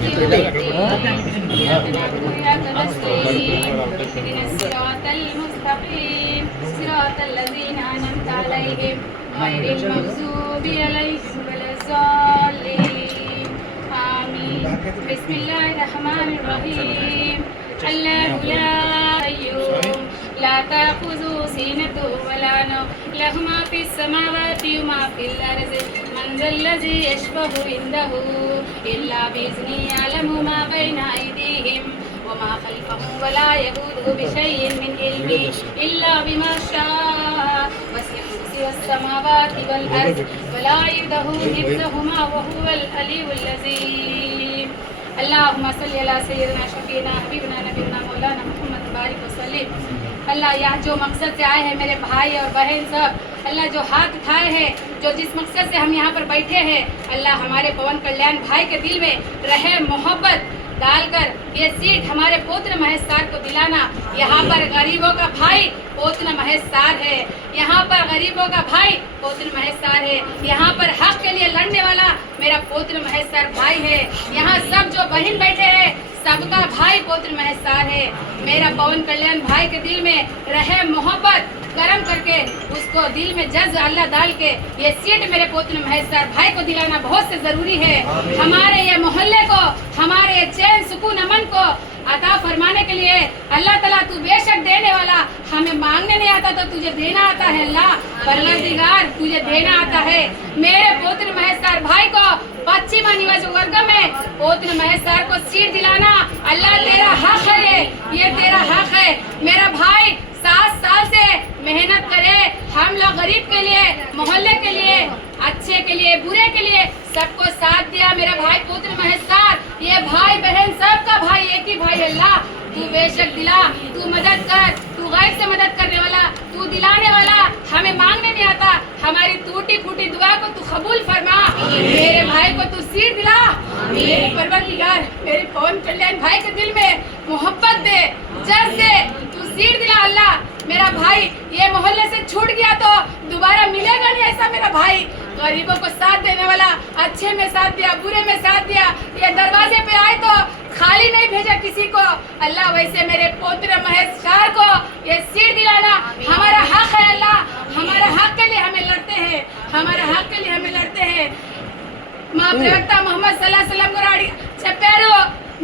مالك يوم الدين إياك نعبد وإياك نستعين اهدنا الصراط المستقيم صراط الذين أنعمت عليهم غير المغضوب عليهم ولا الضالين آمين. بسم الله الرحمن الرحيم. الله لا قيوم لا تأخذه سنة ولا نوم له ما في السماوات وما في الأرض من ذا الذي يشفع عنده إلا بإذنه يعلم ما بين أيديهم وما خلفهم ولا يؤوده بشيء من علمه إلا بما شاء وسع كرسيه السماوات والأرض ولا يؤوده حفظهما وهو العلي العظيم. اللهم صل على سيدنا शफीना हबीबना नबीना मौलाना मोहम्मद बारिक वसल्लम। अल्लाह यहाँ जो मकसद से आए हैं मेरे भाई और बहन सब, अल्लाह जो हाथ उठाए हैं, जो जिस मकसद से हम यहाँ पर बैठे हैं, अल्लाह हमारे पवन कल्याण भाई के दिल में रहे मोहब्बत डालकर ये सीट हमारे पुत्र महेश सार को दिलाना। यहाँ पर गरीबों का भाई पुत्र महेश सार है, यहाँ पर गरीबों का भाई पुत्र महेश सार है, यहाँ पर हक के लिए लड़ने वाला मेरा पुत्र महेश सार भाई है। यहाँ सब जो बहन बैठे हैं सबका भाई पुत्र महेश सार है। मेरा पवन कल्याण भाई के दिल में रहे मोहब्बत गरम करके उसको दिल में जज्ब अल्लाह डाल के ये सीट मेरे पुत्र महेश सार भाई को दिलाना बहुत से जरूरी है। हमारे ये मोहल्ले को, हमारे ये चैन सुकून अमन को अता फरमाने के लिए अल्लाह ताला तू बेशक देने वाला, हमें मांगने नहीं आता तो तुझे देना आता है। अल्लाह परवरदिगार तुझे देना आता है। मेरे पुत्र महेश सार भाई को पश्चिम नियोजकवर्ग में पुत्र महेश सार को सीट दिलाना अल्लाह तेरा हक है, ये तेरा हक है। मेरा भाई 7 साल से मेहनत करे, हम लोग गरीब के लिए, मोहल्ले के लिए, अच्छे के लिए, बुरे के लिए सबको साथ दिया। मेरा भाई पुत्र महेश सार, ये भाई बहन सबका भाई एक ही भाई। अल्लाह तू बेशक दिला, तू मदद कर, तू गैर से मदद करने वाला, तू दिलाने वाला, हमें मांगने नहीं आता। हमारी टूटी फूटी दुआ को तू कबूल फरमा। मेरे भाई को तू सीट दिला। मेरे परवरदिगार मेरे पवन कल्याण भाई के दिल में मोहब्बत दे, जज्ब दे, तू सीट दिला। अल्लाह मेरा भाई ये मोहल्ले से छूट गया तो दोबारा मिलेगा नहीं ऐसा मेरा भाई। गरीबों को साथ देने वाला, अच्छे में साथ दिया, बुरे में साथ दिया, ये दरवाजे पे आए तो खाली नहीं भेजा किसी को। अल्लाह वैसे मेरे पुत्र महेश सार को ये सीट दिलाना हमारा हक है। अल्लाह हमारा हक के लिए हमें लड़ते हैं, हमारा हक के लिए हमें लड़ते हैं। మా ప్రవక్త ముహమ్మద్ సల్లల్లాహు అలైహి వసల్లం చెప్పారు,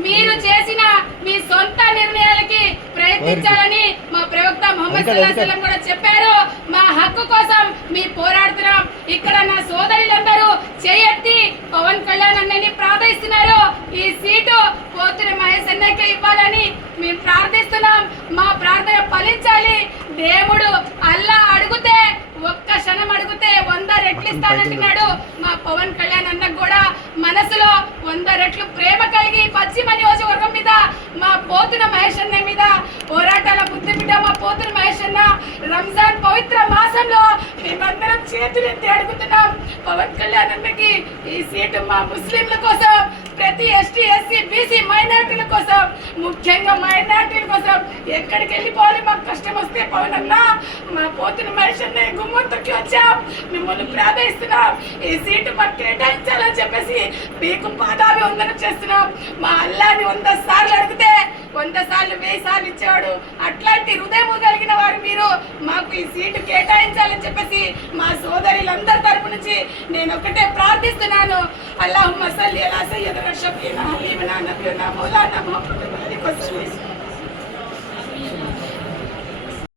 మీరు చేసిన మీ సొంత నిర్ణయాలకి ప్రయత్నించాలని మా ప్రవక్త ముహమ్మద్ సల్లల్లాహు అలైహి వసల్లం కూడా చెప్పారు। మా హక్కు కోసం మీ పోరాడుతున్నాం। ఇక్కడ నా సోదరులందరూ చేయెత్తి పవన్ కళ్యాణ్ అన్నని ప్రార్థిస్తున్నారు, ఈ సీటు పోతుర మహేష్ అన్నకే ఇవ్వాలని మేము ప్రార్థిస్తున్నాం। మా ప్రార్థన ఫలించాలి। దేవుడు అల్లా అడిగితే ఒక్క క్షణం అడిగితే 100 రెట్లు ఇస్తానంటున్నాడు। మా పవన్ కళ్యాణ్ అన్నకు కూడా మనసులో 100 రెట్లు ప్రేమ కలిగి పశ్చిమ నియోజకవర్గం మీద, మా పోతున మహేష్ అన్న మీద పోరాటాల బుద్ధి బిడ్డ మా పోతున మహేష్ అన్న రంజాన్ పవిత్ర మాసంలో మేమందరం చేతులెత్తి అడుగుతున్నాం, పవన్ కళ్యాణ్ అన్నకి ఈ సీటు మా ముస్లింల కోసం, ప్రతి ఎస్టీ ఎస్సీ బీసీ మైనారిటీల కోసం, ముఖ్యంగా మైనారిటీల కోసం ఎక్కడికి వెళ్ళిపోవాలి మాకు కష్టం వస్తే పవన్ అన్న మా పోతున మహేష్ అన్న గుమ్మం తొక్కి వచ్చాం, మిమ్మల్ని ప్రార్థిస్తున్నాం, ఈ సీటు మాకు కేటాయించాలని చెప్పేసి మీకు పాదాభివందనం చేస్తున్నాం। మా అల్లాని 100 సార్లు అడిగితే 100 సార్లు 1000 సార్లు ఇచ్చేవాడు। అట్లాంటి హృదయం కలిగిన వారు మీరు, మాకు ఈ సీటు కేటాయించాలని చెప్పేసి మా సోదరులందరి తరపు నుంచి నేను ఒకటే ప్రార్థిస్తున్నాను। అల్లాహుమ్మ సల్లి అలా సయ్యదనా షఫీనా హబీబనా నబీనా మౌలానా ముహమ్మద్